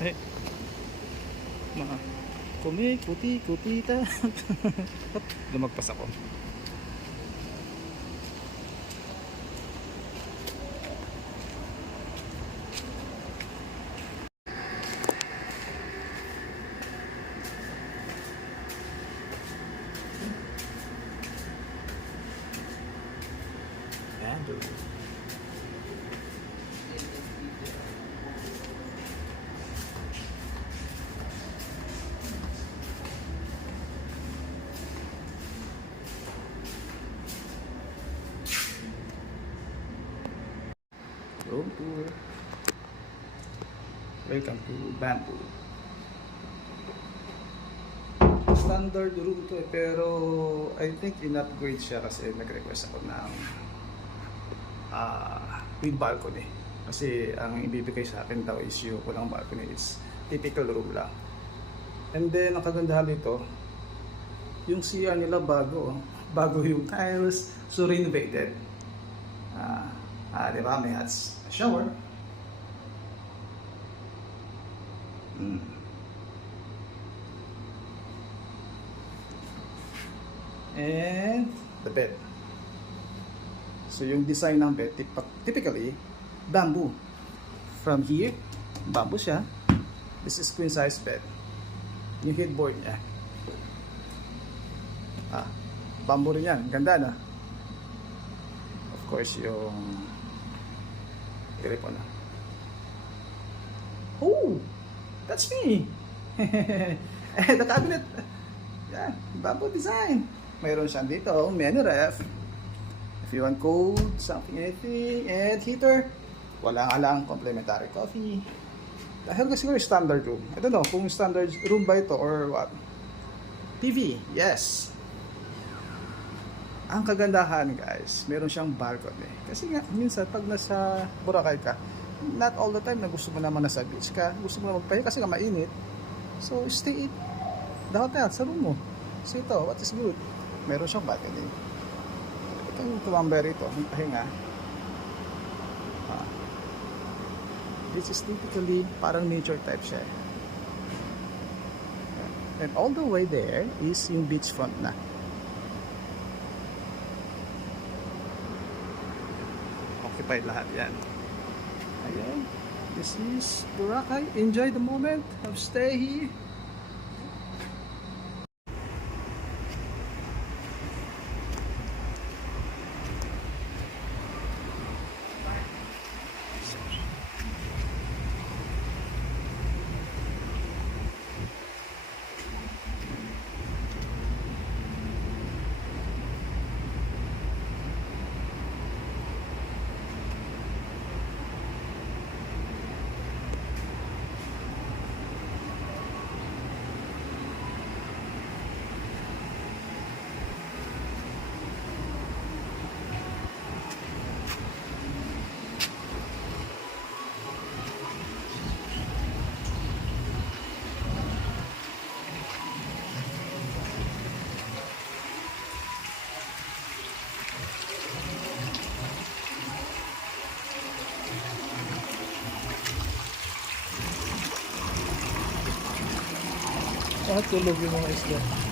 Eh, mga kuti-kutita. Lumagpas ako. Yan, dude. Room tour. Welcome to Bamboo. Standard room to pero I think in-upgrade siya kasi nag-request ako ng with balcony. Kasi ang ibibigay sa akin daw is yung walang balcony, is typical room lang. And then ang kagandahan dito, yung CR nila bago yung tiles, so renovated. Diba? May hot shower. And the bed. So yung design ng bed, typically bamboo. From here, bamboo siya. This is queen size bed. Yung headboard niya, bamboo rin yan. Ganda na. Of course yung grip na. Oh, that's me. The cabinet, yeah, bamboo design. Mayroon siyang dito, mini ref. If you want cold, something, anything, and heater. Wala nga lang, complimentary coffee. Dahil kasi siguro standard room. I don't know kung standard room ba ito or what. TV, yes. Ang kagandahan guys, meron siyang balcony. Kasi nga, minsan pag nasa Boracay ka, not all the time na gusto mo naman nasa beach ka, gusto mo naman magpahinga kasi nga mainit. So, stay in the hotel, sa room mo. So ito, what is good? Meron siyang balcony. Ito yung tumambay rito, magpahinga. This is typically parang nature type siya. And all the way there is yung beachfront na. Occupied lahat yan. Ayan. This is Boracay. Enjoy the moment of stay here. Tulog yung mga isda.